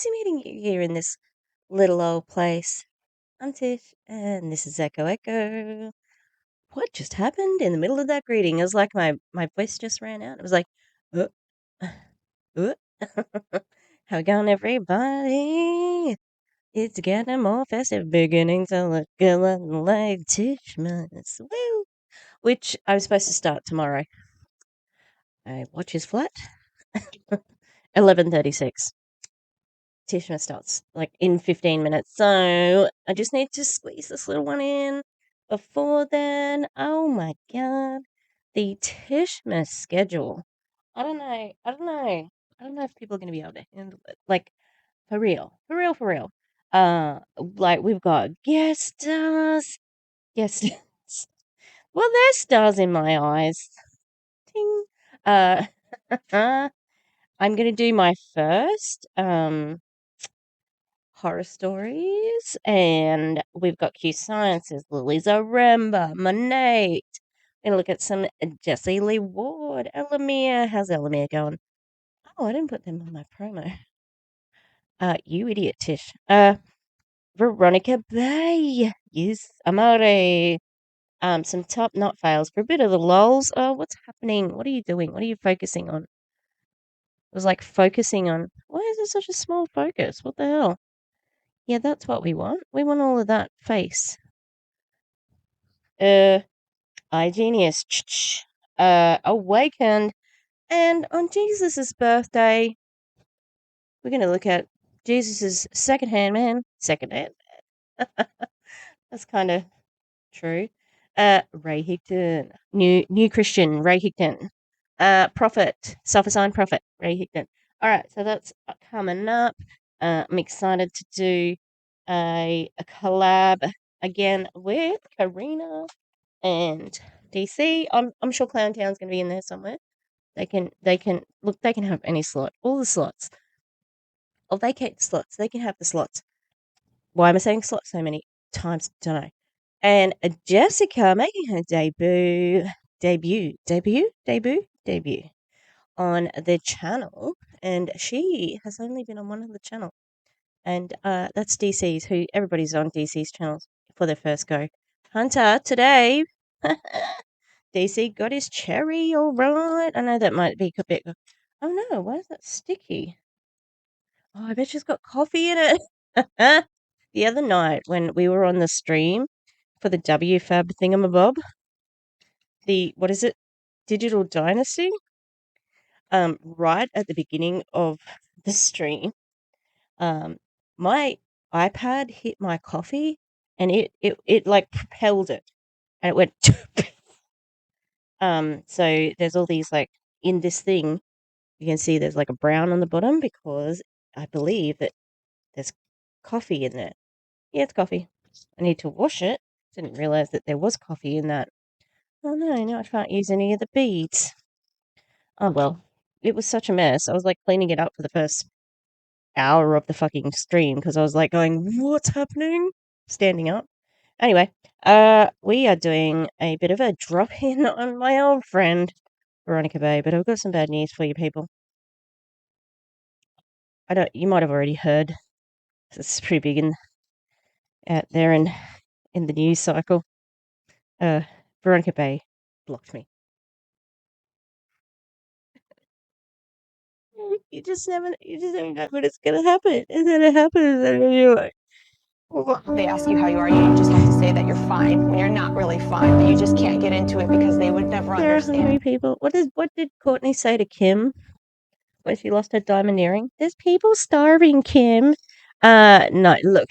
fancy meeting you here in this little old place. I'm Tish, and this is Echo Echo. What just happened in the middle of that greeting? It was like my voice just ran out. It was like, uh, uh. How we going, everybody? It's getting more festive, beginning to look a lot like Tishmas. Woo! Which I was supposed to start tomorrow. My watch is flat. 11:36. Tishma starts like in 15 minutes. So I just need to squeeze this little one in before then. Oh my God. The Tishma schedule. I don't know. I don't know. I don't know if people are going to be able to handle it. Like, for real. For real, for real. Like, we've got guest stars. Guest stars. Well, they're stars in my eyes. Ting. Uh, I'm going to do my first, horror stories, and we've got Q Sciences, Lily's Zaremba, Monat. We're gonna look at some Jessie Lee Ward, Elamir. How's Elamir going? Oh, I didn't put them on my promo. You idiot, Tish. Veronica Bay. Yes, Amare. Some top not fails for a bit of the lols. What's happening? What are you doing? What are you focusing on? It was like focusing on. Why is it such a small focus? What the hell? Yeah, that's what we want. We want all of that face. iGenius. Awakened. And on Jesus' birthday, we're going to look at Jesus' secondhand man. Secondhand. That's kind of true. Ray Higdon. New Christian, Ray Higdon. Prophet. Self-assigned prophet, Ray Higdon. All right, so that's coming up. I'm excited to do a collab again with Karina and DC. I'm sure Clown Town's gonna be in there somewhere. They can look. They can have any slot, all the slots. I'll vacate the slots. They can have the slots. Why am I saying slots so many times? Don't know. And Jessica making her debut on the channel, and she has only been on one of the channel, and that's DC's. Who everybody's on DC's channels for their first go. Hunter today. DC got his cherry, all right. I know that might be a bit. Oh no, why is that sticky? Oh, I bet she's got coffee in it. The other night when we were on the stream for the WFAB thingamabob, what is it? Digital Dynasty. Right at the beginning of the stream, my iPad hit my coffee and it like propelled it and it went. So there's all these like in this thing, you can see there's like a brown on the bottom because I believe that there's coffee in there. Yeah, it's coffee. I need to wash it. Didn't realize that there was coffee in that. Oh no, now I can't use any of the beads. Oh well, it was such a mess. I was like cleaning it up for the first hour of the fucking stream because I was like going, what's happening? Standing up. Anyway, we are doing a bit of a drop in on my old friend Veronica Bay, but I've got some bad news for you people. You might have already heard. It's pretty big out there in the news cycle. Veronica Bay blocked me. You just never know when it's gonna happen, and then it happens, and then you're like, they ask you how you are, you just have to say that you're fine when you're not really fine, but you just can't get into it because they would never there are hungry understand. people. What did Courtney say to Kim when she lost her diamond earring? There's people starving, Kim. No, look.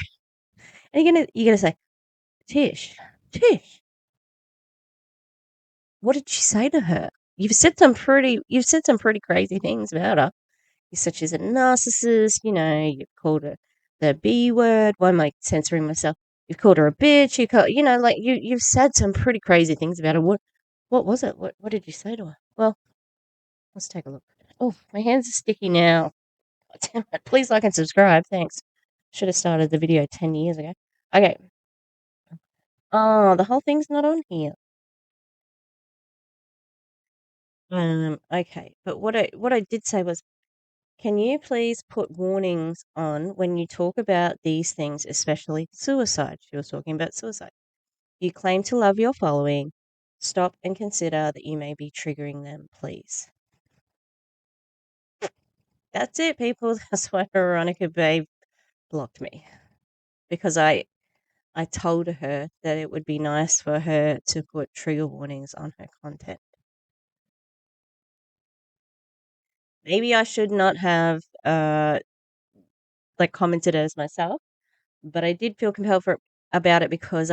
And you're gonna say, Tish, what did you say to her? You've said some pretty crazy things about her. You said she's a narcissist, you've called her the B word. Why am I censoring myself? You've called her a bitch. You've said some pretty crazy things about her. What was it? What did you say to her? Well, let's take a look. Oh, my hands are sticky now. God damn it. Please like and subscribe. Thanks. Should have started the video 10 years ago. Okay. Oh, the whole thing's not on here. Okay. But what I did say was Can you please put warnings on when you talk about these things, especially suicide? She was talking about suicide. You claim to love your following. Stop and consider that you may be triggering them, please. That's it, people. That's why Veronica Bay blocked me. Because I told her that it would be nice for her to put trigger warnings on her content. Maybe I should not have commented as myself, but I did feel compelled about it because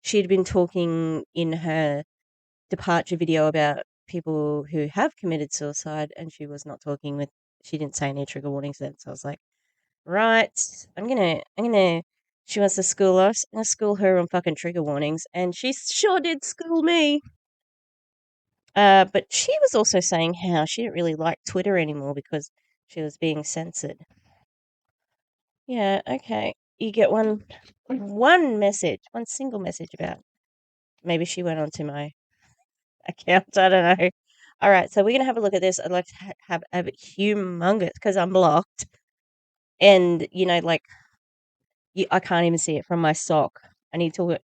she'd been talking in her departure video about people who have committed suicide, and she was not she didn't say any trigger warnings then. So I was like, right, I'm gonna. She wants to school us. I'm gonna school her on fucking trigger warnings, and she sure did school me. But she was also saying how she didn't really like Twitter anymore because she was being censored. Yeah, okay. You get one message, one single message about. Maybe she went onto my account. I don't know. All right, so we're gonna have a look at this. I'd like to have a humongous because I'm blocked, and I can't even see it from my sock. I need to.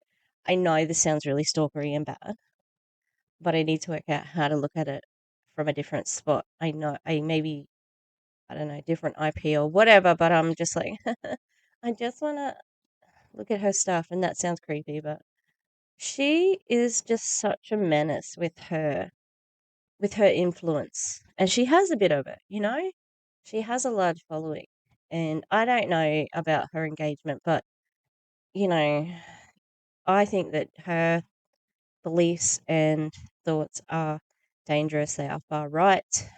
I know this sounds really stalkery and bad, but I need to work out how to look at it from a different spot. I know I don't know, different IP or whatever, but I'm just like, I just want to look at her stuff, and that sounds creepy, but she is just such a menace with her influence, and she has a bit of it, you know? She has a large following, and I don't know about her engagement, but, you know, I think that her beliefs and thoughts are dangerous. They are far right,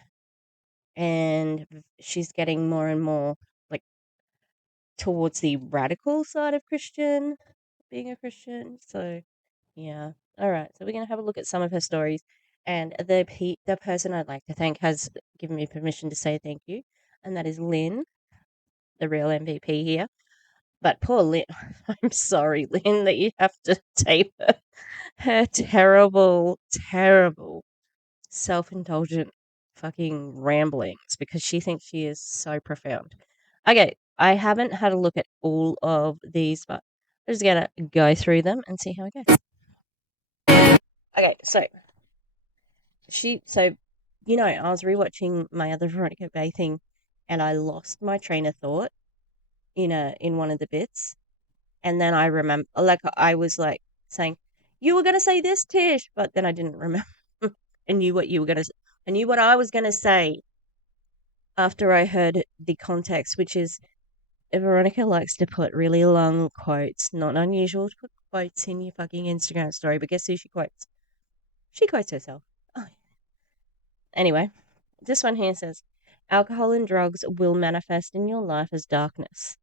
and she's getting more and more like towards the radical side of being a Christian. So, yeah. All right. So we're gonna have a look at some of her stories, and the person I'd like to thank has given me permission to say thank you, and that is Lynn, the real MVP here. But poor Lynn, I'm sorry, Lynn, that you have to tape her terrible, terrible, self-indulgent fucking ramblings because she thinks she is so profound. Okay, I haven't had a look at all of these, but I'm just gonna go through them and see how it goes. Okay, so I was rewatching my other Veronica Bay thing, and I lost my train of thought in one of the bits, and then I remember, like I was like saying, "You were gonna say this, Tish," but then I didn't remember. I knew what you were gonna. I knew what I was gonna say after I heard the context, which is Veronica likes to put really long quotes. Not unusual to put quotes in your fucking Instagram story, but guess who she quotes? She quotes herself. Oh. Anyway, this one here says, alcohol and drugs will manifest in your life as darkness.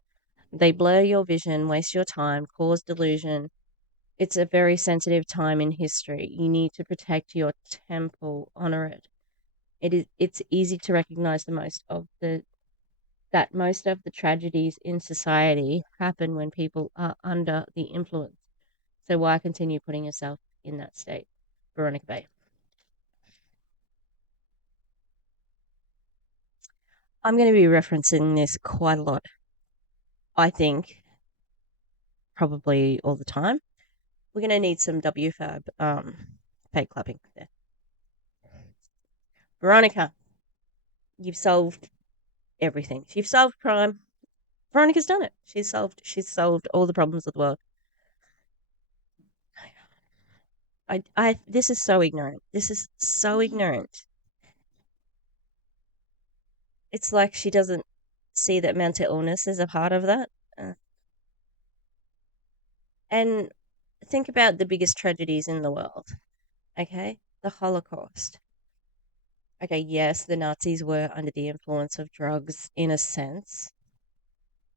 They blur your vision, waste your time, cause delusion. It's a very sensitive time in history. You need to protect your temple, honor it. It's easy to recognize that most of the tragedies in society happen when people are under the influence. So why continue putting yourself in that state? Veronica Bay. I'm going to be referencing this quite a lot. I think probably all the time. We're going to need some WFAB fake clapping there. Veronica, you've solved everything. You've solved crime. Veronica's done it. She's solved all the problems of the world. This is so ignorant. This is so ignorant. It's like she doesn't see that mental illness is a part of that. And think about the biggest tragedies in the world, okay? The Holocaust. Okay, yes, the Nazis were under the influence of drugs in a sense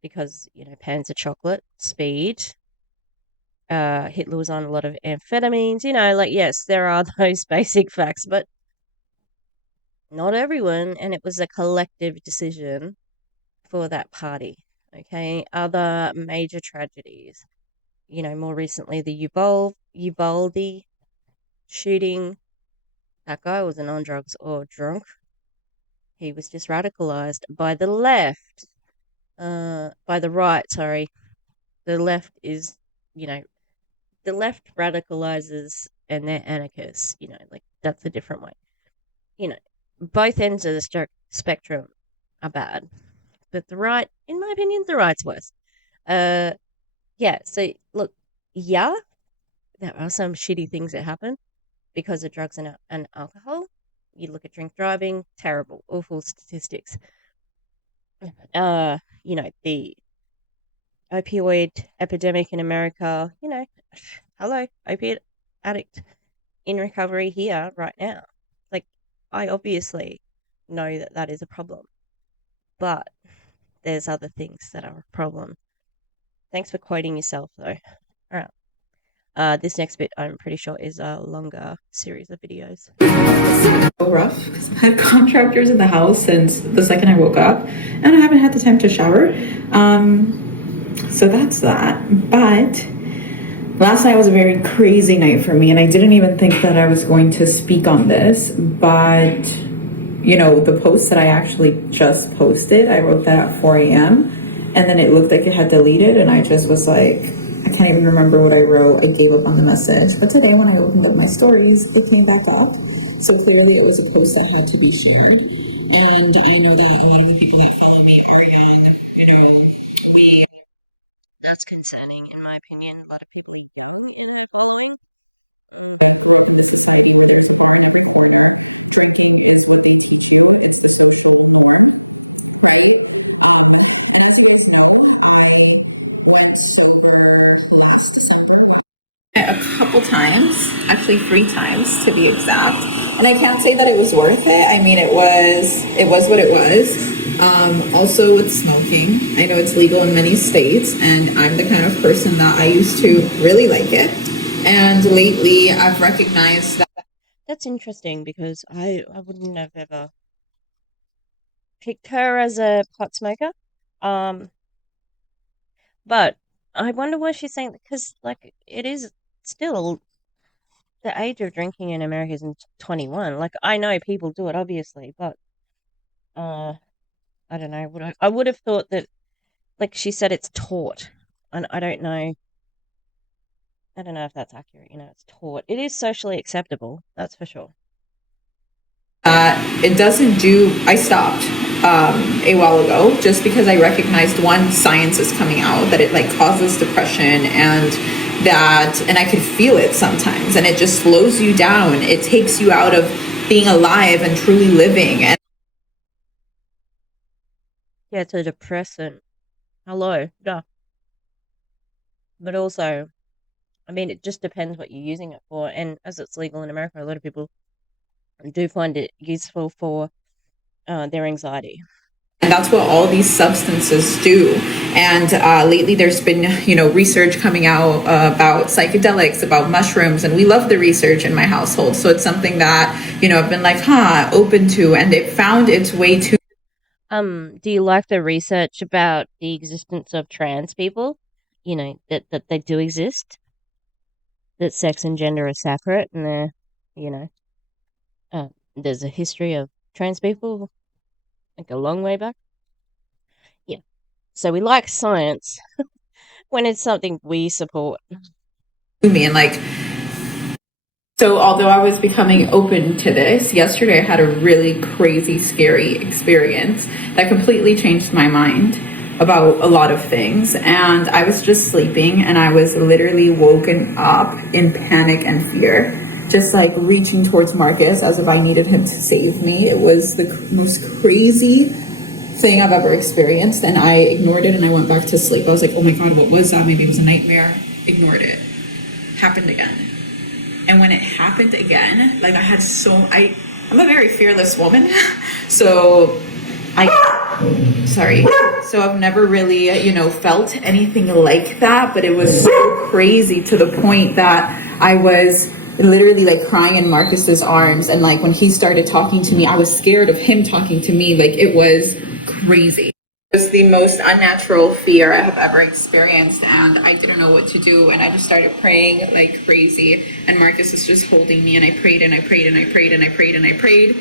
because, pans of chocolate, speed. Hitler was on a lot of amphetamines, yes, there are those basic facts, but not everyone, and it was a collective decision for that party. Okay, other major tragedies, more recently the Uvalde shooting. That guy wasn't on drugs or drunk. He was just radicalized by the left, by the right, sorry. The left is, you know, the left radicalizes and they're anarchists, like that's a different way. You know, both ends of the spectrum are bad, but the right, in my opinion, the right's worse. Uh, yeah. So look, yeah, there are some shitty things that happen because of drugs and alcohol. You look at drink driving, terrible, awful statistics. The opioid epidemic in America, hello, opiate addict in recovery here right now. Like, I obviously know that that is a problem, but there's other things that are a problem. Thanks for quoting yourself, though. All right. This next bit, I'm pretty sure, is a longer series of videos. So rough because I've had contractors in the house since the second I woke up, and I haven't had the time to shower. So that's that. But last night was a very crazy night for me, and I didn't even think that I was going to speak on this. But the post that I actually just posted, I wrote that at 4 a.m. and then it looked like it had deleted, and I just was like, I can't even remember what I wrote. I gave up on the message. But today when I opened up my stories, it came back up. So clearly it was a post that had to be shared. And I know that a lot of the people that follow me are young. That's concerning, in my opinion. A lot of people are young in my following. A couple times, actually 3 times to be exact, and I can't say that it was worth it. I mean, it was what it was. Also with smoking, I know it's legal in many states, and I'm the kind of person that I used to really like it, and lately I've recognized that. That's interesting because I wouldn't have ever picked her as a pot smoker. But I wonder why she's saying that, because like it is still the age of drinking in America is 21. Like, I know people do it obviously, but uh I don't know. I would have thought that, like she said, it's taught, and I don't know. I don't know if that's accurate. It's taught. It is socially acceptable. That's for sure. It doesn't do. I stopped a while ago just because I recognized, one, science is coming out that it like causes depression, and I could feel it sometimes, and it just slows you down. It takes you out of being alive and truly living. And Yeah, it's a depressant. Hello, duh. But also, I mean, it just depends what you're using it for. And as it's legal in America, a lot of people do find it useful for their anxiety. that's what all these substances do. And lately there's been, research coming out about psychedelics, about mushrooms, and we love the research in my household. So it's something that, I've been like, open to, and it found its way to. Do you like the research about the existence of trans people? That they do exist, that sex and gender are separate, and you know, there's a history of trans people, like a long way back. Yeah. So we like science when it's something we support. Me and like, so although I was becoming open to this, yesterday I had a really crazy, scary experience that completely changed my mind about a lot of things. And I was just sleeping, and I was literally woken up in panic and fear, just like reaching towards Marcus as if I needed him to save me. It was the most crazy thing I've ever experienced, and I ignored it and I went back to sleep. I was like, oh my God, what was that? Maybe it was a nightmare. Ignored it. Happened again. And when it happened again, like I'm a very fearless woman. So I've never really, felt anything like that, but it was so crazy to the point that I was literally like crying in Marcus's arms. And like when he started talking to me, I was scared of him talking to me. Like, it was crazy. It was the most unnatural fear I have ever experienced, and I didn't know what to do, and I just started praying like crazy, and Marcus was just holding me, and I prayed and I prayed and I prayed and I prayed and I prayed,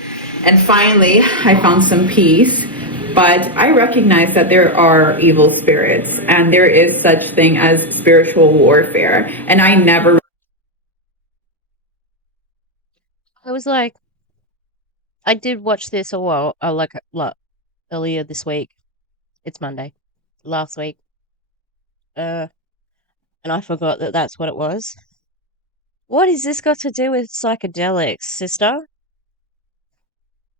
And finally, I found some peace. But I recognize that there are evil spirits and there is such thing as spiritual warfare. And I never. I was like, I did watch this a while, like earlier this week. It's Monday, last week. And I forgot that that's what it was. What has this got to do with psychedelics, sister?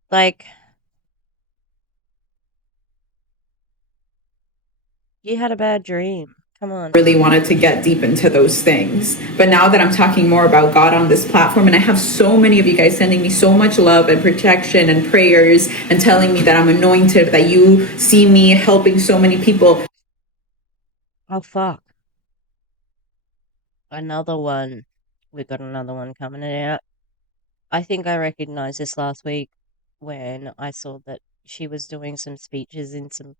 Like, you had a bad dream. Come on. Really wanted to get deep into those things. But now that I'm talking more about God on this platform, and I have so many of you guys sending me so much love and protection and prayers and telling me that I'm anointed, that you see me helping so many people. Oh, fuck. Another one. We got another one coming out. I think I recognized this last week when I saw that she was doing some speeches in some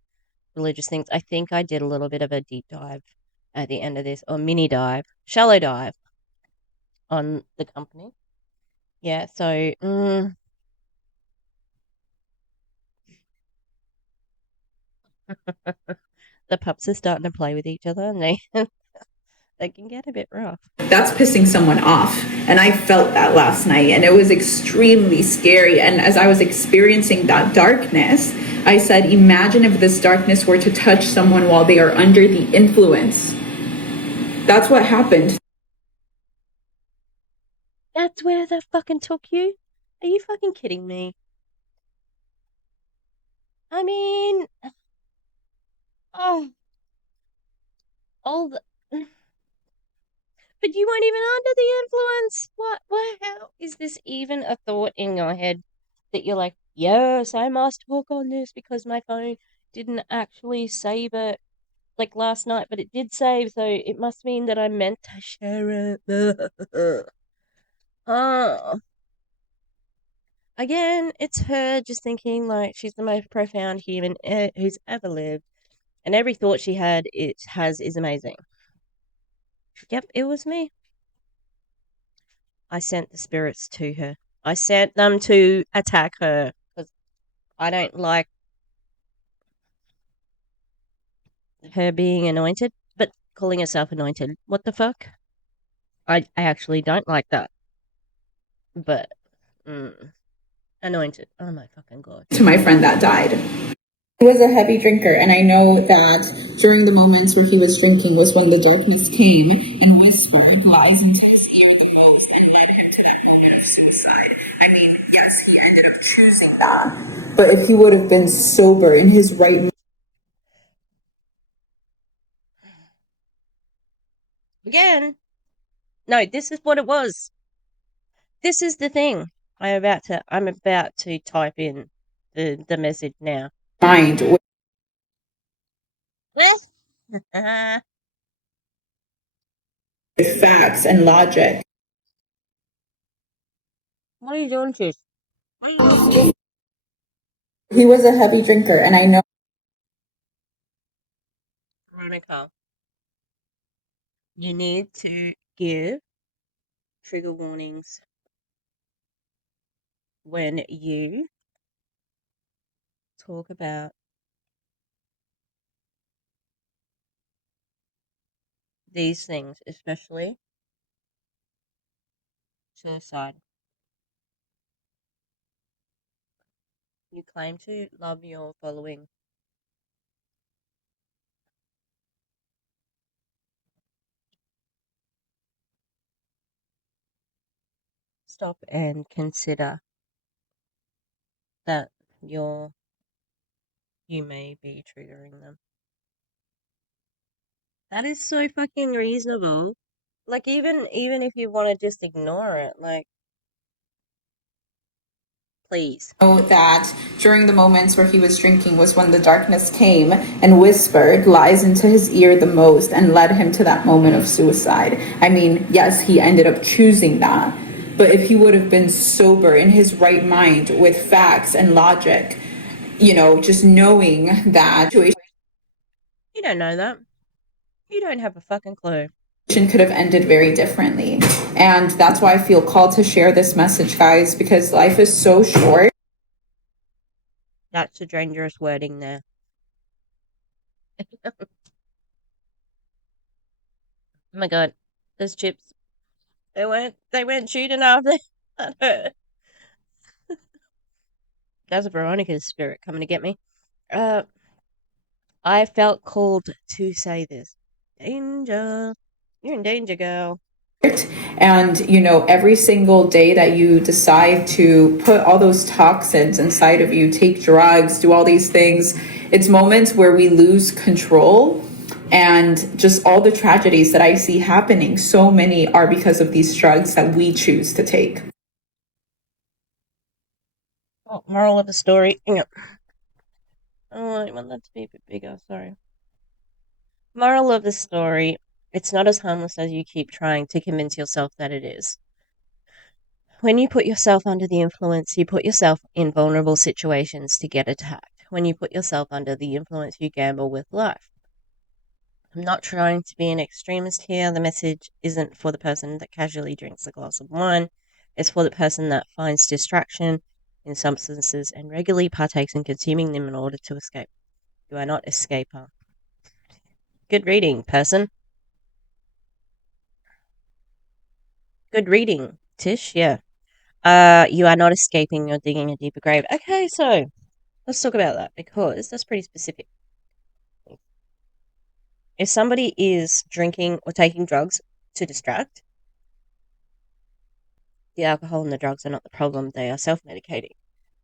religious things. I think I did a little bit of a deep dive at the end of this, or mini dive, shallow dive on the company. Yeah, so the pups are starting to play with each other, and they they can get a bit rough. That's pissing someone off. And I felt that last night, and it was extremely scary. And as I was experiencing that darkness, I said, imagine if this darkness were to touch someone while they are under the influence. That's what happened. That's where they fucking took you? Are you fucking kidding me? I mean, oh, all the. But you weren't even under the influence. What? How is this even a thought in your head that you're like, yes, I must talk on this because my phone didn't actually save it like last night, but it did save, so it must mean that I meant to share it. Oh. Again, it's her just thinking like she's the most profound human who's ever lived, and every thought she had is amazing. Yep, it was me. I sent the spirits to her. I sent them to attack her because I don't like her being anointed, but calling herself anointed. What the fuck? I actually don't like that. But anointed. Oh my fucking god. To my friend that died. He was a heavy drinker, and I know that during the moments where he was drinking was when the darkness came and whispered lies into his ear the most and led him to that moment of suicide. I mean, yes, he ended up choosing that. But if he would have been sober in his right mind. Again. No, this is what it was. This is the thing. I'm about to type in the message now. Mind with facts and logic. What are you doing, Sis? What are you doing? He was a heavy drinker, and I know. Veronica, you need to give trigger warnings when you talk about these things, especially suicide. You claim to love your following. Stop and consider that you may be triggering them. That is so fucking reasonable. Like even if you want to just ignore it, like please. Know that during the moments where he was drinking was when the darkness came and whispered lies into his ear the most and led him to that moment of suicide. I mean, yes, he ended up choosing that. But if he would have been sober in his right mind with facts and logic, just knowing that You don't know that. You don't have a fucking clue. Could have ended very differently. And that's why I feel called to share this message, guys, because life is so short. That's a dangerous wording there. Oh my god, those chips. They weren't shooting after that hurt. That's Veronica's spirit coming to get me. Uh, I felt called to say this. Danger. You're in danger, girl. And, every single day that you decide to put all those toxins inside of you, take drugs, do all these things, it's moments where we lose control. And just all the tragedies that I see happening, so many are because of these drugs that we choose to take. Oh, moral of the story. Hang on. Oh, I want that to be a bit bigger. Sorry. Moral of the story. It's not as harmless as you keep trying to convince yourself that it is. When you put yourself under the influence, you put yourself in vulnerable situations to get attacked. When you put yourself under the influence, you gamble with life. I'm not trying to be an extremist here. The message isn't for the person that casually drinks a glass of wine. It's for the person that finds distraction in substances and regularly partakes in consuming them in order to escape. You are not escaper. Good reading, person. Good reading, Tish. Yeah. You are not escaping. You're digging a deeper grave. Okay, so let's talk about that because that's pretty specific. If somebody is drinking or taking drugs to distract, the alcohol and the drugs are not the problem. They are self-medicating.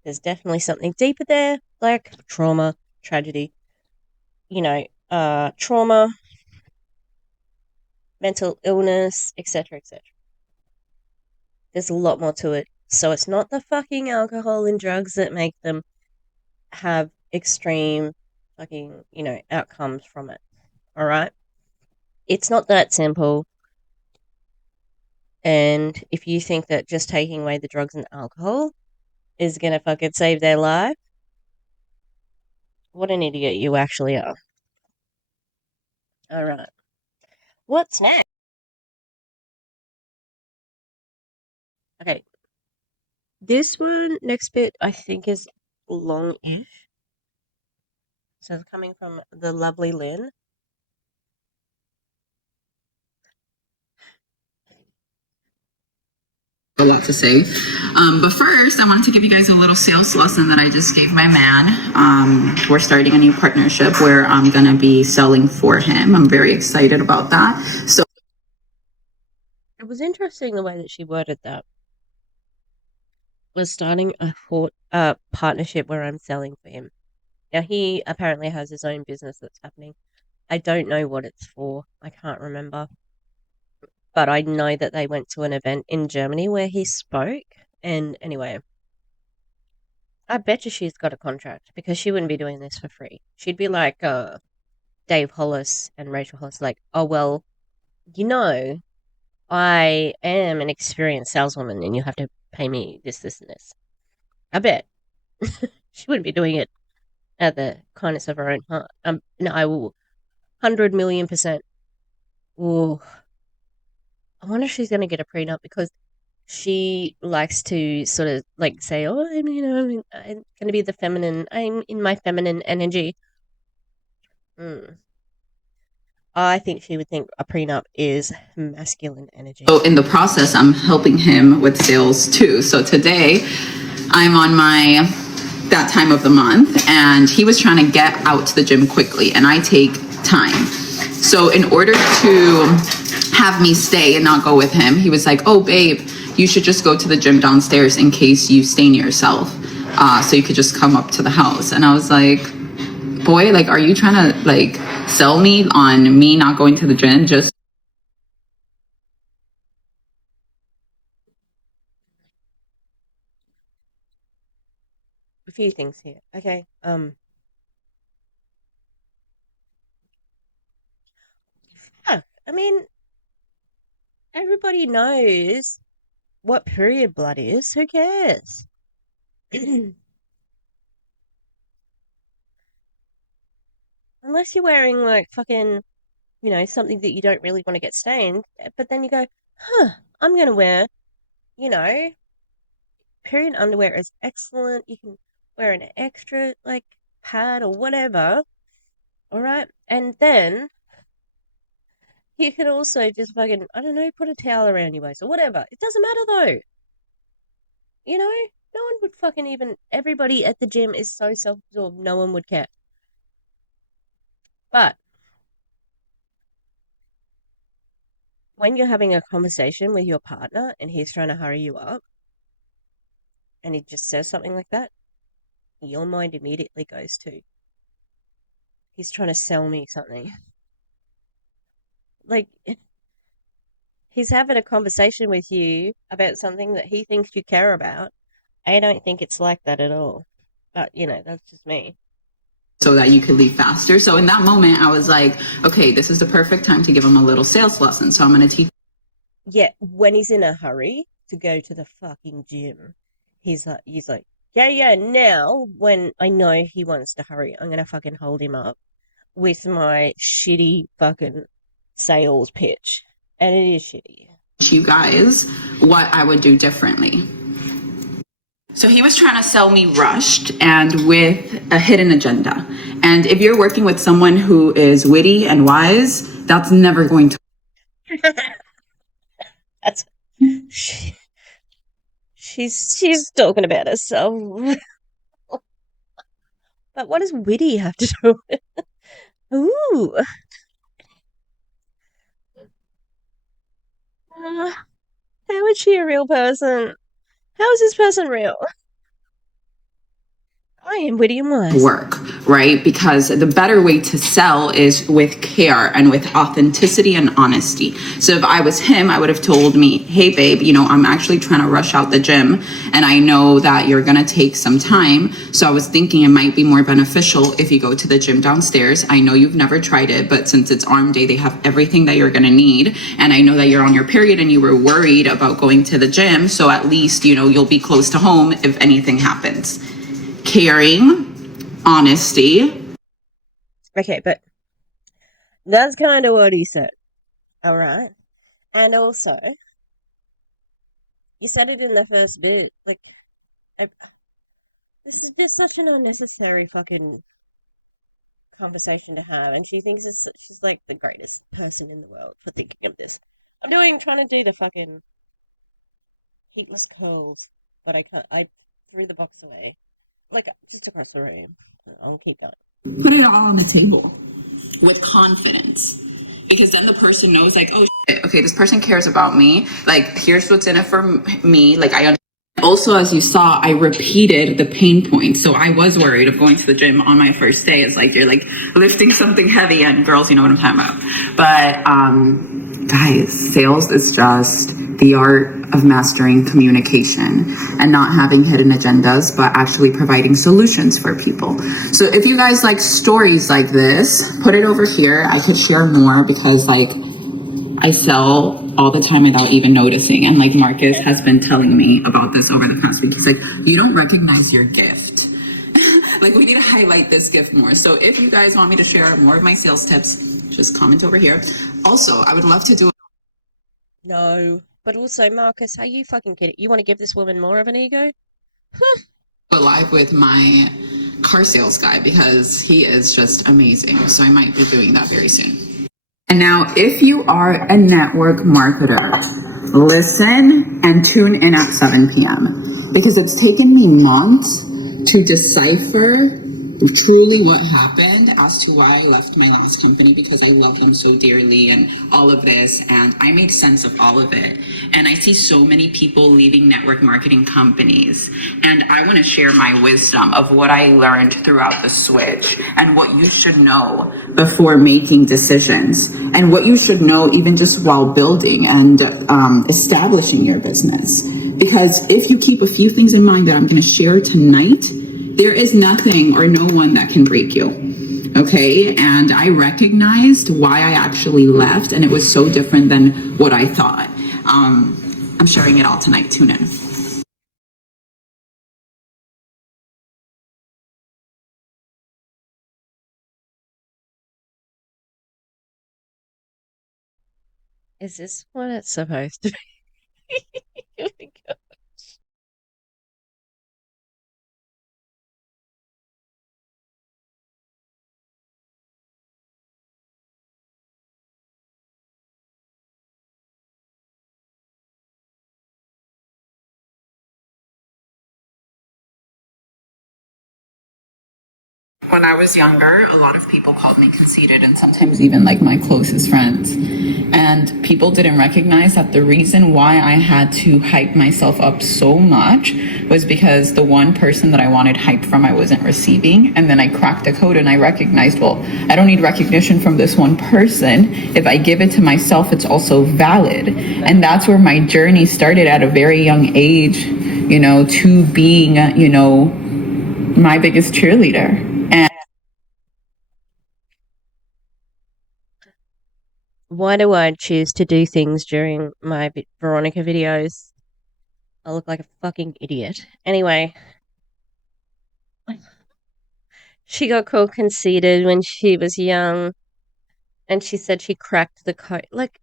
There's definitely something deeper there, like trauma, tragedy, trauma, mental illness, etc., etc. There's a lot more to it. So it's not the fucking alcohol and drugs that make them have extreme fucking, outcomes from it. All right? It's not that simple. And if you think that just taking away the drugs and alcohol is going to fucking save their life, what an idiot you actually are. All right. What's next? Okay. This one, next bit, I think is long-ish. So it's coming from the lovely Lynn. A lot to say. But first, I wanted to give you guys a little sales lesson that I just gave my man. We're starting a new partnership where I'm going to be selling for him. I'm very excited about that. So It was interesting the way that she worded that. We're starting a partnership where I'm selling for him. Now, he apparently has his own business that's happening. I don't know what it's for. I can't remember. But I know that they went to an event in Germany where he spoke. And anyway, I bet you she's got a contract because she wouldn't be doing this for free. She'd be like Dave Hollis and Rachel Hollis, like, oh, well, you know, I am an experienced saleswoman and you have to pay me this, this, and this. I bet she wouldn't be doing it at the kindness of her own heart. No, I will 100 million%. Ooh, I wonder if she's going to get a prenup because she likes to sort of like say, oh, I'm going to be the feminine. I'm in my feminine energy. I think she would think a prenup is masculine energy. So in the process, I'm helping him with sales too. So today I'm on that time of the month and he was trying to get out to the gym quickly and I take time. So in order to have me stay and not go with him, he was like, oh, babe, you should just go to the gym downstairs in case you stain yourself. So you could just come up to the house. And I was like, boy, like, are you trying to like sell me on me not going to the gym? Just a few things here. Okay. Yeah, I mean, everybody knows what period blood is. Who cares? Unless you're wearing like fucking, something that you don't really want to get stained, but then you go, I'm going to wear, you know, period underwear is excellent. You can wear an extra, like, pad or whatever, alright? And then you can also just fucking, I don't know, put a towel around your waist or whatever. It doesn't matter though. You know? No one would fucking even, everybody at the gym is so self-absorbed, no one would care. But when you're having a conversation with your partner and he's trying to hurry you up and he just says something like that, your mind immediately goes to, he's trying to sell me something. Like, he's having a conversation with you about something that he thinks you care about. I don't think it's like that at all. But, that's just me. So that you could leave faster. So in that moment, I was like, okay, this is the perfect time to give him a little sales lesson. So I'm going to teach. Yeah, when he's in a hurry to go to the fucking gym, he's like, yeah, now when I know he wants to hurry, I'm going to fucking hold him up with my shitty fucking sales pitch. And it is shitty. You guys what I would do differently. So he was trying to sell me rushed and with a hidden agenda. And if you're working with someone who is witty and wise, that's never going to. That's she's talking about herself. But what does witty have to do with it? Ooh. How is she a real person? How is this person real? I am witty and wise. Work, right? Because the better way to sell is with care and with authenticity and honesty. So if I was him, I would have told me, hey babe, I'm actually trying to rush out the gym and I know that you're going to take some time. So I was thinking it might be more beneficial if you go to the gym downstairs. I know you've never tried it, but since it's arm day, they have everything that you're going to need. And I know that you're on your period and you were worried about going to the gym. So at least, you'll be close to home if anything happens. Caring, honesty. Okay, but that's kind of what he said. All right. And also, you said it in the first bit. Like, this is just such an unnecessary fucking conversation to have. And she's like the greatest person in the world for thinking of this. I'm trying to do the fucking heatless curls, but I can't. I threw the box away. Like, just across the room. I'll keep going. Put it all on the table with confidence. Because then the person knows, like, oh, shit, okay, this person cares about me. Like, here's what's in it for me. Like, I understand. Also, as you saw, I repeated the pain points. So I was worried of going to the gym on my first day. It's like you're like lifting something heavy, and girls, you know what I'm talking about. But guys, sales is just the art of mastering communication and not having hidden agendas, but actually providing solutions for people. So if you guys like stories like this, put it over here. I could share more because I sell all the time without even noticing. And like Marcus has been telling me about this over the past week. He's like, you don't recognize your gift. Like, we need to highlight this gift more. So if you guys want me to share more of my sales tips, just comment over here. Also, I would love to do. No. But also, Marcus, are you fucking kidding? You want to give this woman more of an ego? A live with my car sales guy because he is just amazing. So I might be doing that very soon. And now, if you are a network marketer, listen and tune in at 7 p.m. because it's taken me months to decipher truly what happened as to why I left my last company, because I love them so dearly and all of this, and I made sense of all of it. And I see so many people leaving network marketing companies, and I want to share my wisdom of what I learned throughout the switch and what you should know before making decisions, and what you should know even just while building and establishing your business. Because if you keep a few things in mind that I'm going to share tonight, there is nothing or no one that can break you. Okay. And I recognized why I actually left, and it was so different than what I thought. I'm sharing it all tonight. Tune in. Is this what it's supposed to be? When I was younger, a lot of people called me conceited, and sometimes even like my closest friends. And people didn't recognize that the reason why I had to hype myself up so much was because the one person that I wanted hype from, I wasn't receiving. And then I cracked the code and I recognized, well, I don't need recognition from this one person. If I give it to myself, it's also valid. And that's where my journey started at a very young age, you know, to being, you know, my biggest cheerleader. And why do I choose to do things during my Veronica videos? I look like a fucking idiot. Anyway, she got called conceited when she was young, and she said she cracked the code. Like,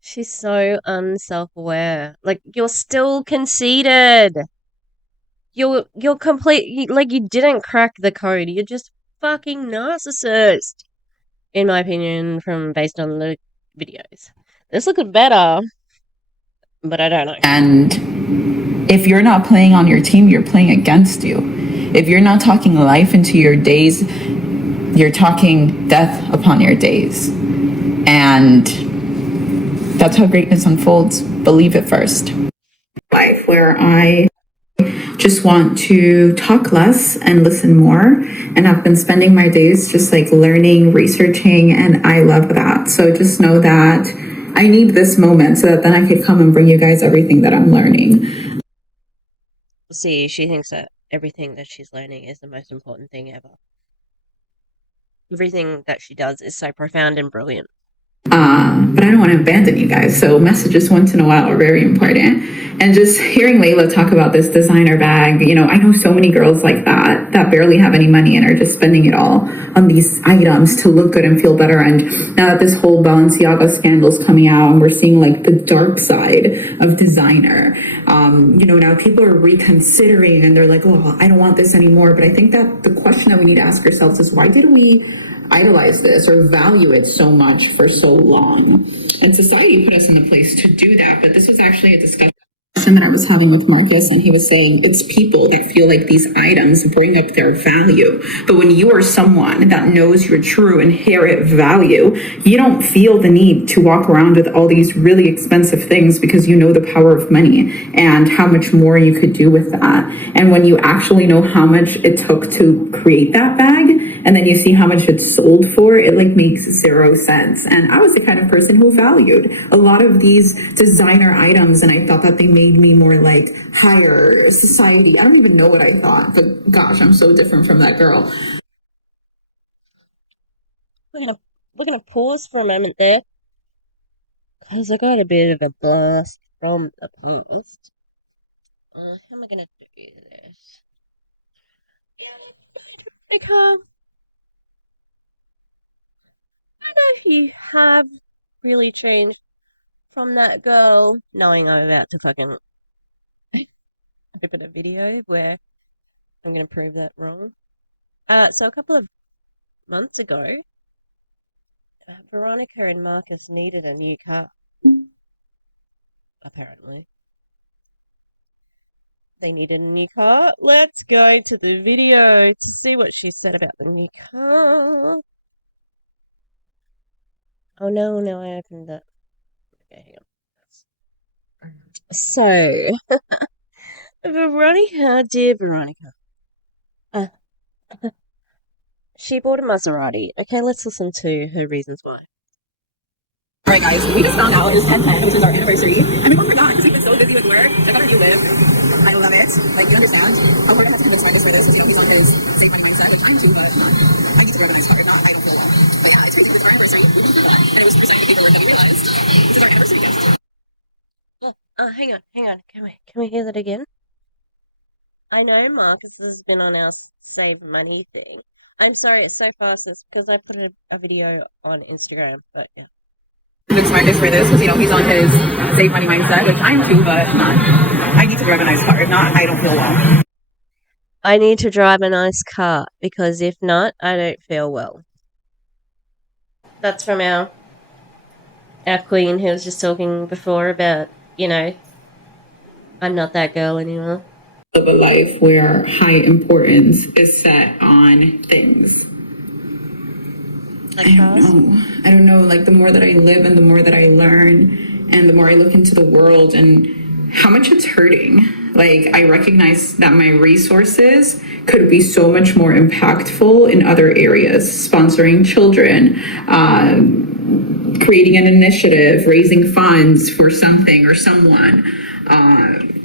she's so unself-aware. Like, you're still conceited. You're complete. Like, you didn't crack the code. You're just fucking narcissist, in my opinion, based on the videos. This looked better, but I don't know. And if you're not playing on your team, you're playing against you. If you're not talking life into your days, you're talking death upon your days. And that's how greatness unfolds. Believe it first. Life where I just want to talk less and listen more. And I've been spending my days just like learning, researching, and I love that. So just know that I need this moment so that then I could come and bring you guys everything that I'm learning. See, she thinks that everything that she's learning is the most important thing ever. Everything that she does is so profound and brilliant. But I don't want to abandon you guys. So messages once in a while are very important. And just hearing Layla talk about this designer bag, you know, I know so many girls like that barely have any money and are just spending it all on these items to look good and feel better. And now that this whole Balenciaga scandal is coming out and we're seeing like the dark side of designer, you know, now people are reconsidering and they're like, oh, I don't want this anymore. But I think that the question that we need to ask ourselves is, why did we idolize this or value it so much for so long? And society put us in the place to do that. But this was actually a discussion that I was having with Marcus, and he was saying it's people that feel like these items bring up their value. But when you are someone that knows your true inherent value, you don't feel the need to walk around with all these really expensive things because you know the power of money and how much more you could do with that. And when you actually know how much it took to create that bag, and then you see how much it's sold for, it like makes zero sense. And I was the kind of person who valued a lot of these designer items, and I thought that they made me more like higher society. I don't even know what I thought, but gosh, I'm so different from that girl. We're gonna pause for a moment there, because I got a bit of a blast from the past. How am I gonna do this? Veronica, I don't know if you have really changed from that girl, knowing I'm about to fucking open a video where I'm gonna prove that wrong. So a couple of months ago, Veronica and Marcus needed a new car. Apparently. They needed a new car. Let's go to the video to see what she said about the new car. Oh no, I opened that. Okay, hang on. So, Veronica, dear Veronica. She bought a Maserati. Okay, let's listen to her reasons why. All right, guys, we just found out it was 10/10, which is our anniversary, and we both forgot because we've been so busy with work. I got our new live. I love it. Like, you understand how hard I had to convince Marcus for this because, you know, he's on his save money mindset, which I'm too, but I need to organize hard. Not, I don't feel well. But yeah, it's crazy. It's our anniversary. We both forgot. And I was presenting paperwork and we realized this is our anniversary gift. Hang on. Can we hear that again? I know Marcus has been on our save money thing. I'm sorry it's so fast. It's because I put a video on Instagram, but yeah. Convince Marcus for this because, you know, he's on his save money mindset, which I'm too, but I need to drive a nice car. If not, I don't feel well. I need to drive a nice car because if not, I don't feel well. That's from our queen who was just talking before about, you know, I'm not that girl anymore. Of a life where high importance is set on things. Like I don't cars? know. I don't know. Like, the more that I live and the more that I learn and the more I look into the world and how much it's hurting, like, I recognize that my resources could be so much more impactful in other areas, sponsoring children, creating an initiative, raising funds for something or someone.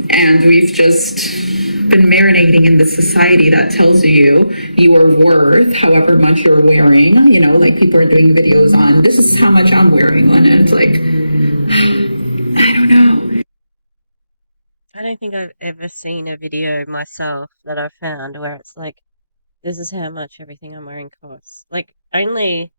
And we've just been marinating in the society that tells you you are worth however much you're wearing. You know, like, people are doing videos on, this is how much I'm wearing on it. Like, I don't know. I don't think I've ever seen a video myself that I've found where it's like, this is how much everything I'm wearing costs. Like, only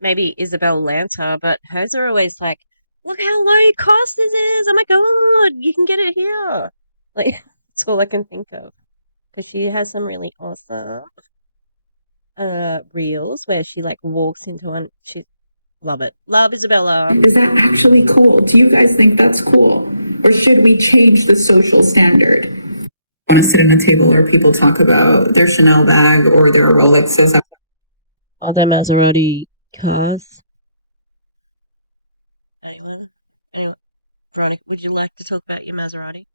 maybe Isabel Lanta, but hers are always like, look how low cost this is. Oh my God, you can get it here. Like, that's all I can think of. Because she has some really awesome reels where she like walks into one. She love it. Love Isabella. Is that actually cool? Do you guys think that's cool? Or should we change the social standard? I want to sit at a table where people talk about their Chanel bag or their Rolexes. Are there Maserati cars? Anyone? Veronica, would you like to talk about your Maserati?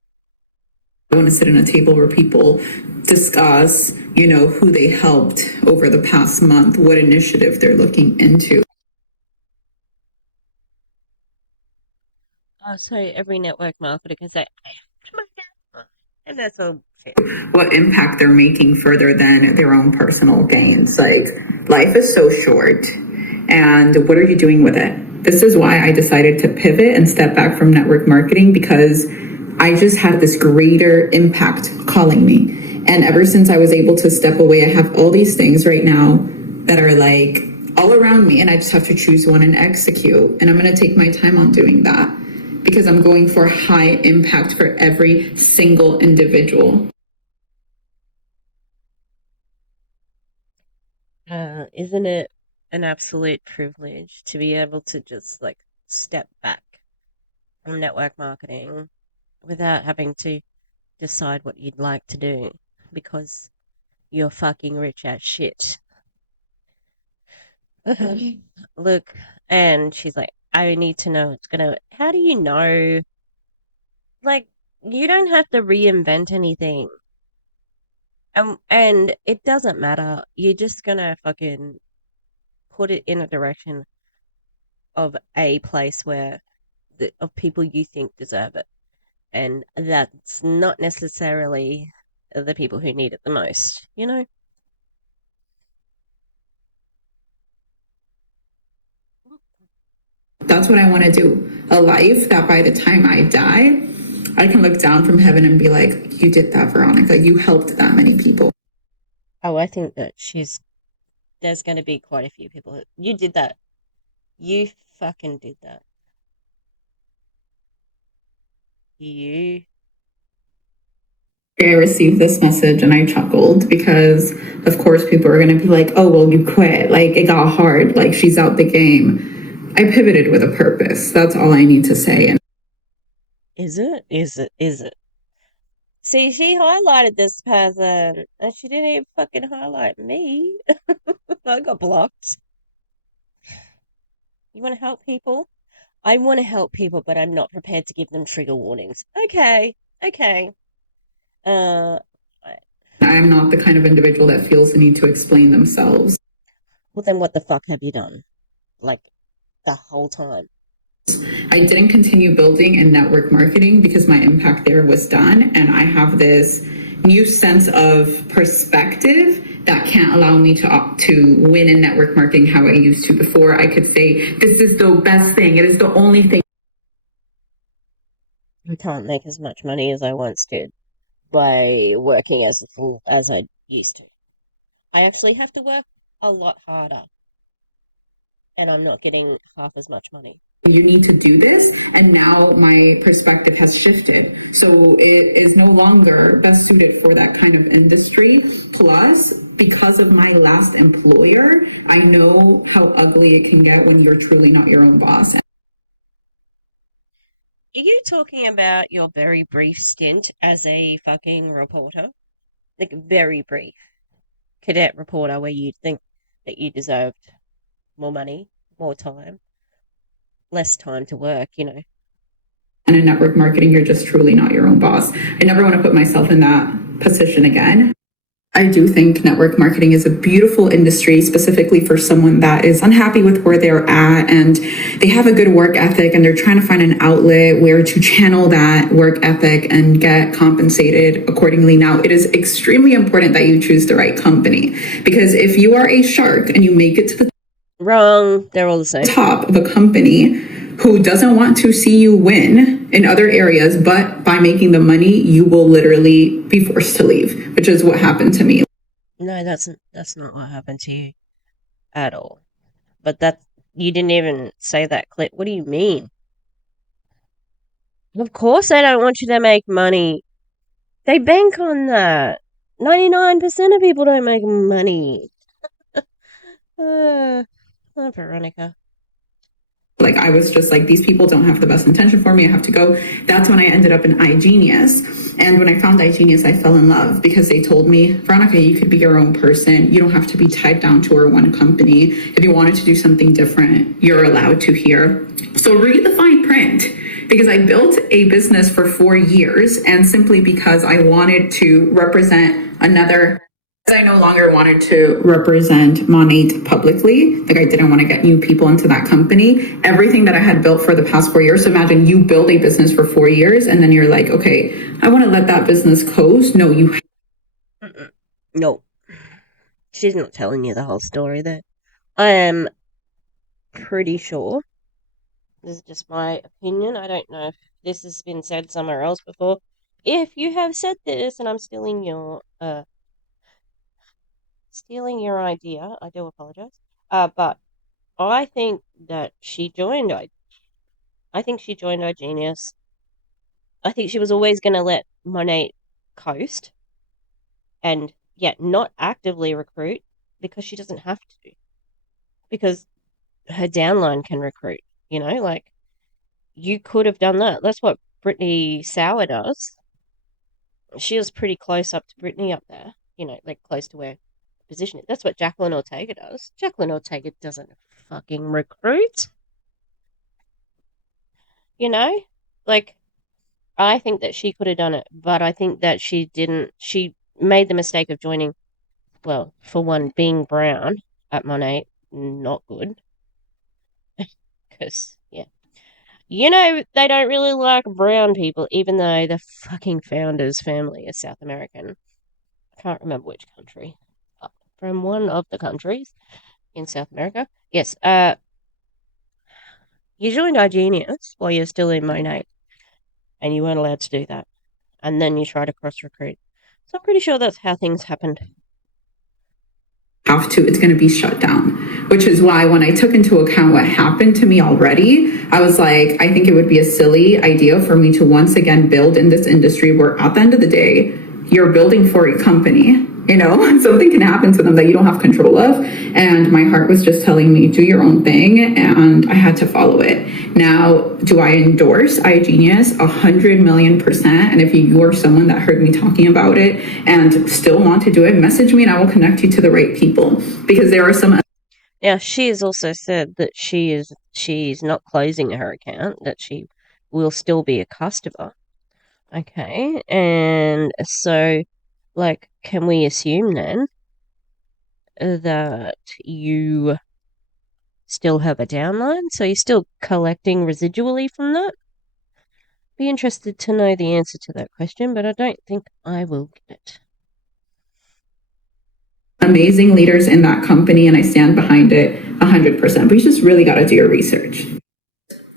I want to sit at a table where people discuss, you know, who they helped over the past month, what initiative they're looking into. Oh, so every network marketer can say, I helped my network. And that's all shit. What impact they're making further than their own personal gains. Like, life is so short, and what are you doing with it? This is why I decided to pivot and step back from network marketing, because I just had this greater impact calling me. And ever since I was able to step away, I have all these things right now that are like all around me, and I just have to choose one and execute. And I'm going to take my time on doing that because I'm going for high impact for every single individual. Isn't it an absolute privilege to be able to just like step back from network marketing without having to decide what you'd like to do because you're fucking rich as shit? Look, and she's like, I need to know it's gonna. How do you know? Like, you don't have to reinvent anything. And it doesn't matter. You're just gonna fucking put it in a direction of a place where of people you think deserve it. And that's not necessarily the people who need it the most, you know? That's what I want to do. A life that by the time I die, I can look down from heaven and be like, you did that, Veronica. You helped that many people. Oh, I think that there's going to be quite a few people you did that. You fucking did that. You. I received this message and I chuckled because, of course, people are going to be like, oh, well, you quit. Like, it got hard. Like, she's out the game. I pivoted with a purpose. That's all I need to say. And Is it? Is it? Is it? See, she highlighted this person, and she didn't even fucking highlight me. I got blocked. You want to help people? I want to help people, but I'm not prepared to give them trigger warnings. Okay, okay. Uh, I'm not the kind of individual that feels the need to explain themselves. well, then what the fuck have you done? Like, the whole time. I didn't continue building in network marketing because my impact there was done. And I have this new sense of perspective that can't allow me to win in network marketing how I used to before. I could say, this is the best thing. It is the only thing. I can't make as much money as I once did by working as full as I used to. I actually have to work a lot harder, and I'm not getting half as much money. You need to do this, and now my perspective has shifted. So it is no longer best suited for that kind of industry. Plus, because of my last employer, I know how ugly it can get when you're truly not your own boss. you talking about your very brief stint as a fucking reporter? Like, very brief cadet reporter where you think that you deserved more money, more time, less time to work, you know? And in network marketing, you're just truly not your own boss. I never want to put myself in that position again. I do think network marketing is a beautiful industry, specifically for someone that is unhappy with where they're at and they have a good work ethic and they're trying to find an outlet where to channel that work ethic and get compensated accordingly. Now, it is extremely important that you choose the right company, because if you are a shark and you make it to the Wrong. They're all the same. top of a company who doesn't want to see you win in other areas, but by making the money, you will literally be forced to leave, which is what happened to me. No, that's not what happened to you at all. But that you didn't even say that clip. What do you mean? Of course they don't want you to make money. They bank on that. 99% of people don't make money. Oh, Veronica. Like, I was just like, these people don't have the best intention for me. I have to go. That's when I ended up in iGenius. And when I found iGenius, I fell in love because they told me, Veronica, you could be your own person. You don't have to be tied down to our one company. If you wanted to do something different, you're allowed to here. So read the fine print, because I built a business for 4 years, and simply because I wanted to represent another, I no longer wanted to represent Monat publicly. Like, I didn't want to get new people into that company. Everything that I had built for the past 4 years. So imagine you build a business for 4 years and then you're like, okay, I want to let that business coast. No, you. No. She's not telling you the whole story there. I am pretty sure. This is just my opinion. I don't know if this has been said somewhere else before. If you have said this and I'm stealing your idea, I do apologize. But I think that she joined I think she joined iGenius. I think she was always going to let Monat coast and yet not actively recruit because she doesn't have to. Because her downline can recruit, you know, like you could have done that. That's what Brittany Sauer does. She was pretty close up to Brittany up there, you know, like close to where the position is. That's what Jacqueline Ortega does. Jacqueline Ortega doesn't fucking recruit. You know? Like, I think that she could have done it, but I think that she didn't. She made the mistake of joining, well, for one, being brown at Monat, not good. Because, yeah. You know, they don't really like brown people, even though the fucking founder's family is South American. I can't remember which country. From one of the countries in South America. Yes, you joined iGenius while you're still in Monat, and you weren't allowed to do that. And then you try to cross-recruit. So I'm pretty sure that's how things happened. Have to, it's going to be shut down, which is why when I took into account what happened to me already, I was like, I think it would be a silly idea for me to once again build in this industry where at the end of the day, you're building for a company, you know, something can happen to them that you don't have control of. And my heart was just telling me, do your own thing. And I had to follow it. Now, do I endorse iGenius 100,000,000%? And if you are someone that heard me talking about it and still want to do it, message me and I will connect you to the right people, because there are some. Now, she has also said that she's not closing her account, that she will still be a customer. Okay, and so, like, can we assume then that you still have a downline? So you're still collecting residually from that? Be interested to know the answer to that question, but I don't think I will get it. Amazing leaders in that company, and I stand behind it 100%. But you just really got to do your research.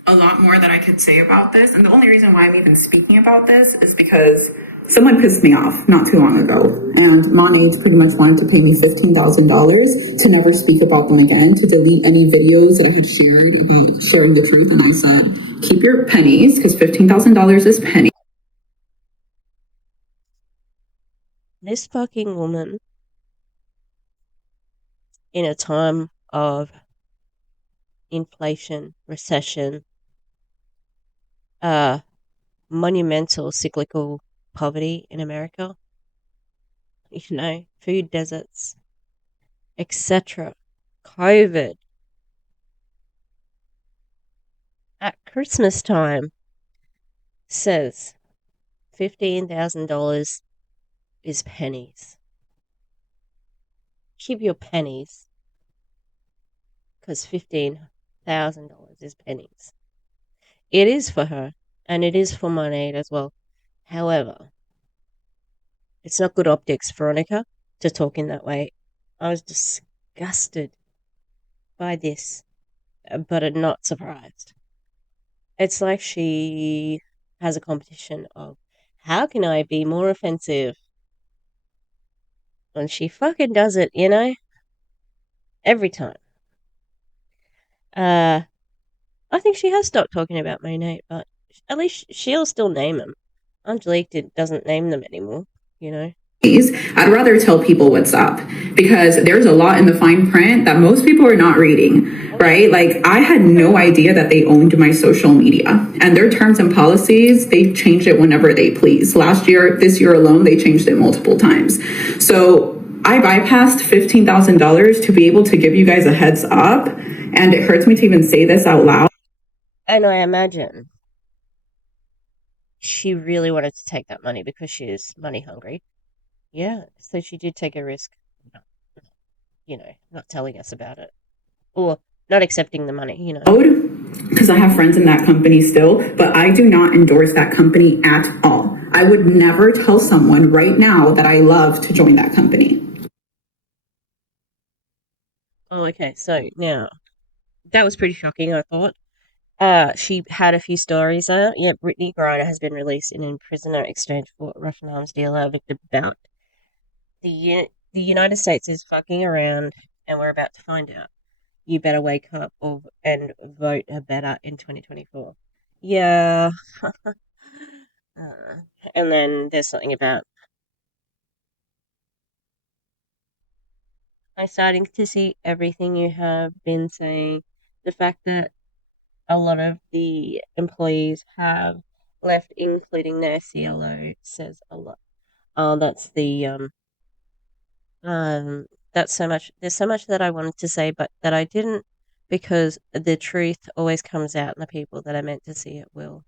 A lot more that I could say about this, and the only reason why I'm even speaking about this is because someone pissed me off not too long ago, and Monat pretty much wanted to pay me $15,000 to never speak about them again, to delete any videos that I had shared about sharing the truth. And I said, keep your pennies, because $15,000 is pennies. This fucking woman, in a time of inflation, recession, monumental cyclical poverty in America, food deserts, etc. COVID. At Christmas time says $15,000 is pennies. Keep your pennies, because $15,000 is pennies. It is for her, and it is for Monat as well. However, it's not good optics, Veronica, to talk in that way. I was disgusted by this, but I'm not surprised. It's like she has a competition of how can I be more offensive? And she fucking does it, every time. I think she has stopped talking about Monat, but at least she'll still name them. Angelique doesn't name them anymore, I'd rather tell people what's up because there's a lot in the fine print that most people are not reading, right? Like I had no idea that they owned my social media and their terms and policies, they changed it whenever they please. This year alone, they changed it multiple times. So I bypassed $15,000 to be able to give you guys a heads up. And it hurts me to even say this out loud. And I imagine she really wanted to take that money because she is money hungry. Yeah, so she did take a risk, not telling us about it. Or not accepting the money, Because I have friends in that company still, but I do not endorse that company at all. I would never tell someone right now that I love to join that company. Oh, okay. So now, that was pretty shocking, I thought. She had a few stories there. Yeah, Brittany Griner has been released in prisoner exchange for Russian arms dealer Victor Bout. The United States is fucking around, and we're about to find out. You better wake up and vote better in 2024. Yeah. And then there's something about I'm starting to see everything you have been saying. The fact that a lot of the employees have left, including their CLO, says a lot. Oh, that's so much. There's so much that I wanted to say, but that I didn't, because the truth always comes out, and the people that are meant to see it will.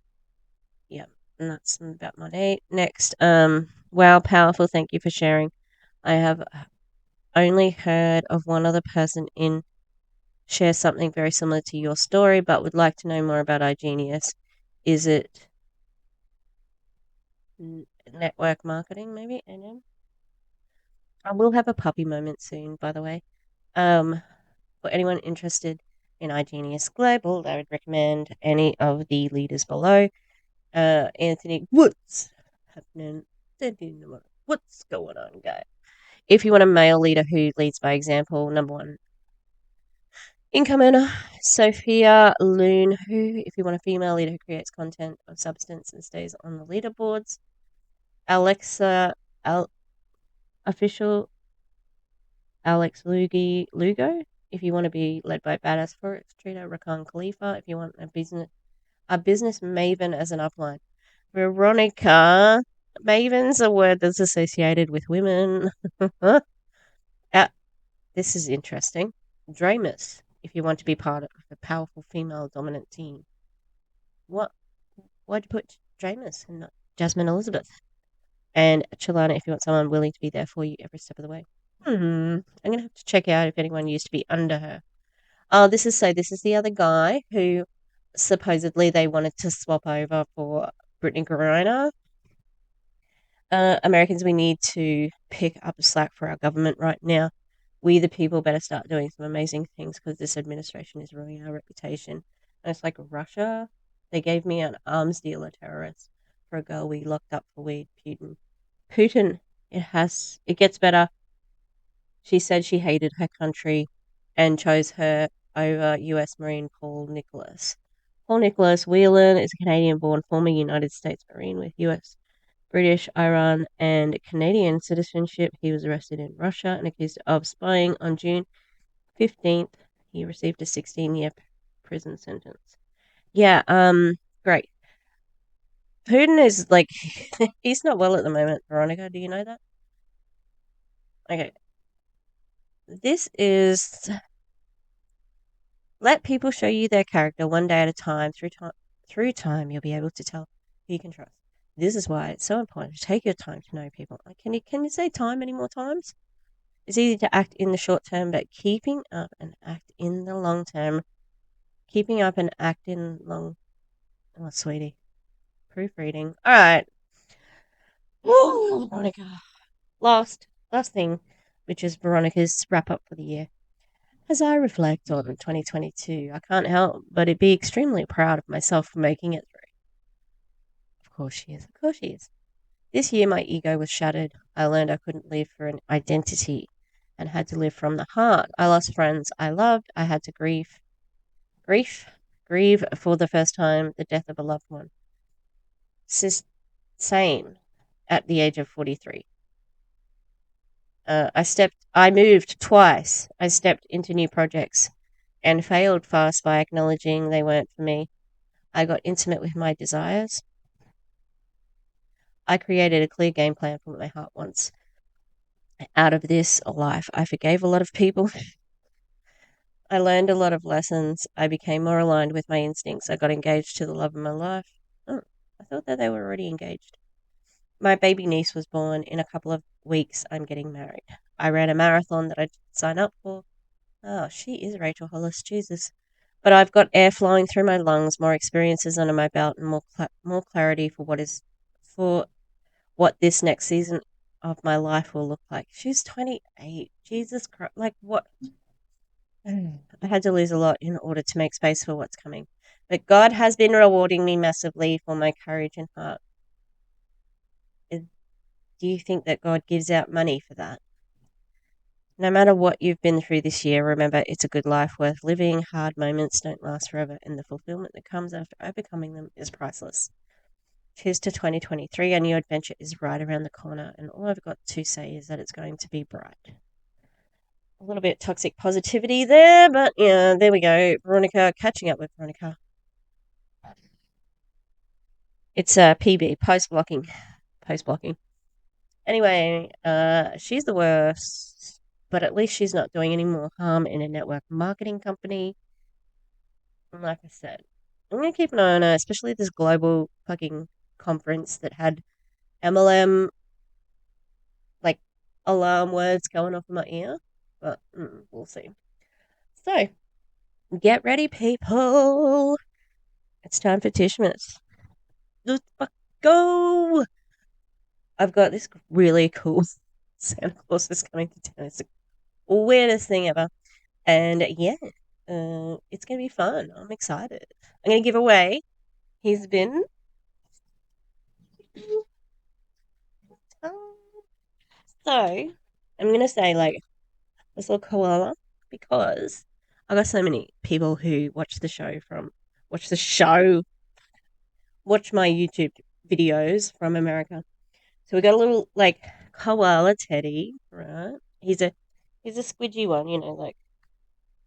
Yeah, and that's about my day. Next, wow, powerful. Thank you for sharing. I have only heard of one other person share something very similar to your story, but would like to know more about iGenius. Is it network marketing, maybe? I will have a puppy moment soon, by the way. For anyone interested in iGenius Global, I would recommend any of the leaders below. Anthony Woods happening. What's going on, guys? If you want a male leader who leads by example, number one, income earner, Sophia Loon, if you want a female leader who creates content of substance and stays on the leaderboards, official Alex Lugo, if you want to be led by a badass forex trader, Rakan Khalifa, if you want a business maven as an upline. Veronica, maven's a word that's associated with women. This is interesting. Dramus, if you want to be part of a powerful female dominant team. Why'd you put Dramus and not Jasmine Elizabeth? And Chalana, if you want someone willing to be there for you every step of the way. I'm going to have to check out if anyone used to be under her. Oh, this is the other guy who supposedly they wanted to swap over for Brittany Griner. Americans, we need to pick up the slack for our government right now. We, the people, better start doing some amazing things because this administration is ruining our reputation. And it's like Russia. They gave me an arms dealer terrorist for a girl we locked up for weed. Putin, it gets better. She said she hated her country and chose her over U.S. Marine Paul Nicholas. Paul Nicholas Whelan is a Canadian-born former United States Marine with U.S., British, Iran, and Canadian citizenship. He was arrested in Russia and accused of spying on June 15th. He received a 16-year prison sentence. Yeah, great. Putin is like, he's not well at the moment, Veronica. Do you know that? Okay. This is let people show you their character one day at a time. Through time, you'll be able to tell who you can trust. This is why it's so important to take your time to know people. Can you say time any more times? It's easy to act in the short term, but keeping up and act in the long term. Keeping up and act in long. Oh, sweetie. Proofreading. All right. Woo, Veronica. Last thing, which is Veronica's wrap up for the year. As I reflect on 2022, I can't help but be extremely proud of myself for making it through. Of course she is. Of course she is. This year, my ego was shattered. I learned I couldn't live for an identity and had to live from the heart. I lost friends I loved. I had to grief, grieve for the first time the death of a loved one. Same at the age of 43. I moved twice. I stepped into new projects and failed fast by acknowledging they weren't for me. I got intimate with my desires. I created a clear game plan for what my heart wants. Out of this life, I forgave a lot of people. I learned a lot of lessons. I became more aligned with my instincts. I got engaged to the love of my life. Oh, I thought that they were already engaged. My baby niece was born. In a couple of weeks, I'm getting married. I ran a marathon that I didn't sign up for. Oh, she is Rachel Hollis, Jesus. But I've got air flowing through my lungs, more experiences under my belt, and more clarity for what this next season of my life will look like. She's 28. Jesus Christ. Like, what? I had to lose a lot in order to make space for what's coming. But God has been rewarding me massively for my courage and heart. Do you think that God gives out money for that? No matter what you've been through this year, remember it's a good life worth living. Hard moments don't last forever, and the fulfillment that comes after overcoming them is priceless. Cheers to 2023. A new adventure is right around the corner, and all I've got to say is that it's going to be bright. A little bit of toxic positivity there, but yeah, there we go. Veronica, catching up with Veronica. It's PB, post blocking. Anyway, she's the worst, but at least she's not doing any more harm in a network marketing company. And like I said, I'm gonna keep an eye on her, especially this global fucking conference that had MLM like alarm words going off in my ear. But we'll see. So get ready, people. It's time for Tishmas. Let's go. I've got this really cool Santa Claus is coming to town. It's the weirdest thing ever. And yeah, it's going to be fun. I'm excited. I'm going to give away his bin. So I'm going to say, like, this little koala because I got so many people who watch the show, watch my YouTube videos from America. So we got a little like koala teddy, right? He's a squidgy one, like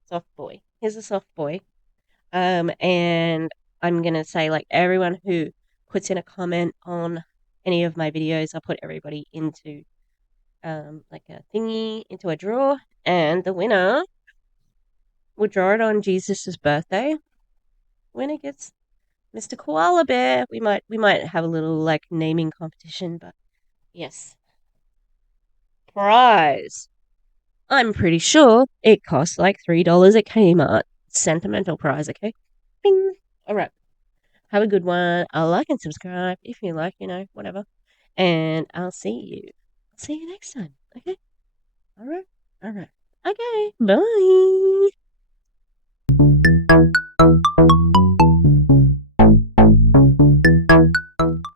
soft boy. He's a soft boy. And I'm gonna say like everyone who puts in a comment on any of my videos, I'll put everybody into like a thingy into a drawer, and the winner we'll draw it on Jesus's birthday. Winner gets Mr. Koala Bear. We might have a little like naming competition, but yes. Prize. I'm pretty sure it costs like $3 at Kmart. Sentimental prize, okay? Bing. Alright. Have a good one. I'll like and subscribe if you like, whatever. And I'll see you. I'll see you next time. Okay? Alright. Okay. Bye.